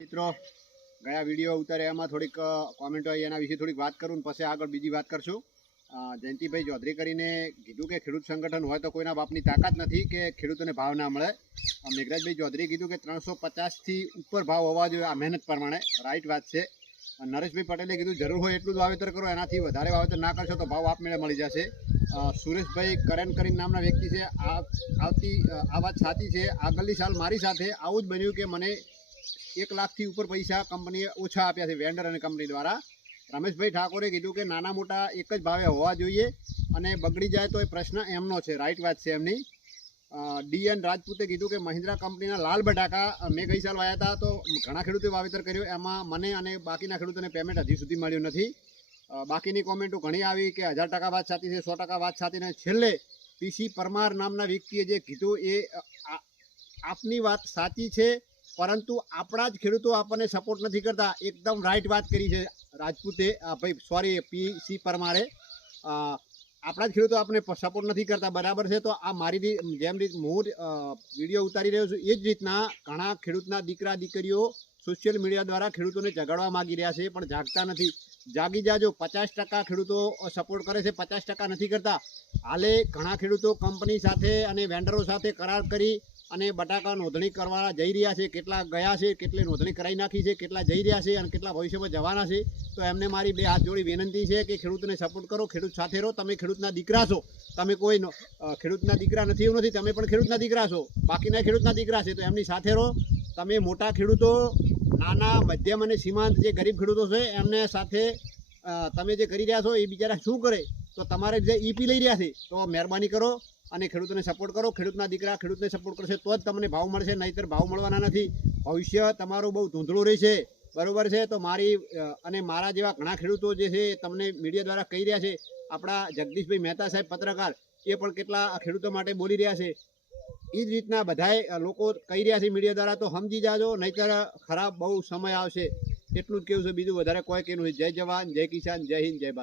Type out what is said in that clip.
મિત્રો ગયા વિડીયો ઉતારે એમાં થોડીક કોમેન્ટો આવી એના વિશે થોડીક વાત કરું ને પછી આગળ બીજી વાત કરશું. જયંતિભાઈ ચૌધરી કરીને કીધું કે ખેડૂત સંગઠન હોય તો કોઈના બાપની તાકાત નથી કે ખેડૂતોને ભાવ ના મળે. મેઘરાજભાઈ ચૌધરી કીધું કે 350થી ઉપર ભાવ હોવા જોઈએ આ મહેનત પ્રમાણે. રાઈટ વાત છે. નરેશભાઈ પટેલે કીધું જરૂર હોય એટલું જ વાવેતર કરો, એનાથી વધારે વાવેતર ના કરશો તો ભાવ આપમેળે મળી જશે. સુરેશભાઈ કરેન કરીને નામના વ્યક્તિ છે, આ વાત સાચી છે. આગળની સાલ મારી સાથે આવું જ બન્યું કે મને 1 લાખથી ઉપર પૈસા કંપનીએ ઓછા આપ્યા છે વેન્ડર અને કંપની દ્વારા. રમેશભાઈ ઠાકોરે કીધું કે નાના મોટા એક જ ભાવે હોવા જોઈએ અને બગડી જાય તો એ પ્રશ્ન એમનો છે. રાઈટ વાત છે એમની. ડીએન રાજપૂતે કીધું કે મહિન્દ્રા કંપનીના લાલ બટાકા મેં ગઈ સાલ વાયા હતા તો ઘણા ખેડૂતોએ વાવેતર કર્યું, એમાં મને અને બાકીના ખેડૂતોને પેમેન્ટ હજી સુધી મળ્યું નથી. બાકીની કોમેન્ટો ઘણી આવી કે 1000% વાત સાચી છે, 100% વાત સાચી ને છેલ્લે પીસી પરમાર નામના વ્યક્તિએ જે કીધું એ આપની વાત સાચી છે, પરંતુ આપણા જ ખેડૂતો આપણને સપોર્ટ નથી કરતા. એકદમ રાઈટ વાત કરી છે રાજપૂતે, ભાઈ સોરી પીસી પરમારે. આપણા જ ખેડૂતો આપણને સપોર્ટ નથી કરતા, બરાબર છે. તો આ મારી જેમ રીત હું વિડીયો ઉતારી રહ્યો છું એ જ રીતના ઘણા ખેડૂતના દીકરા દીકરીઓ સોશિયલ મીડિયા દ્વારા ખેડૂતોને જગાડવા માગી રહ્યા છે, પણ જાગતા નથી. જાગી જાજો. 50% ખેડૂતો સપોર્ટ કરે છે, 50% નથી કરતા. હાલે ઘણા ખેડૂતો કંપની સાથે અને વેન્ડરો સાથે કરાર કરી અને બટાકા નોંધણી કરવા જઈ રહ્યા છે. કેટલા ગયા છે, કેટલી નોંધણી કરાવી નાખી છે, કેટલા જઈ રહ્યા છે અને કેટલા ભવિષ્યમાં જવાના છે. તો એમને મારી 2 હાથ જોડી વિનંતી છે કે ખેડૂતને સપોર્ટ કરો, ખેડૂત સાથે રહો. તમે ખેડૂતના દીકરા છો, તમે કોઈ ખેડૂતના દીકરા નથી એવું નથી, તમે પણ ખેડૂતના દીકરા છો, બાકીના ખેડૂતના દીકરા છે, તો એમની સાથે રહો. તમે મોટા ખેડૂતો, નાના મધ્યમ અને સીમાંત જે ગરીબ ખેડૂતો છે એમને સાથે તમે જે કરી રહ્યા છો એ બિચારા શું કરે, તો તમારે જે ઈપી લઈ રહ્યા છે તો મહેરબાની કરો અને ખેડૂતોને સપોર્ટ કરો. ખેડૂતના દીકરા ખેડૂતને સપોર્ટ કરશે તો જ તમને ભાવ મળશે, નહીંતર ભાવ મળવાના નથી. ભવિષ્ય તમારું બહુ ધૂંધળું રહેશે, બરોબર છે. તો મારી અને મારા જેવા ઘણા ખેડૂતો જે છે તમને મીડિયા દ્વારા કહી રહ્યા છે. આપણા જગદીશભાઈ મહેતા સાહેબ પત્રકાર એ પણ કેટલા ખેડૂતો માટે બોલી રહ્યા છે. એ જ રીતના બધાએ લોકો કહી રહ્યા છે મીડિયા દ્વારા, તો સમજી જાજો, નહીંતર ખરાબ બહુ સમય આવશે. એટલું જ કેવું છે, બીજું વધારે કોઈ કહેવું નથી. જય જવાન, જય કિસાન, જય હિન્દ, જય ભારત.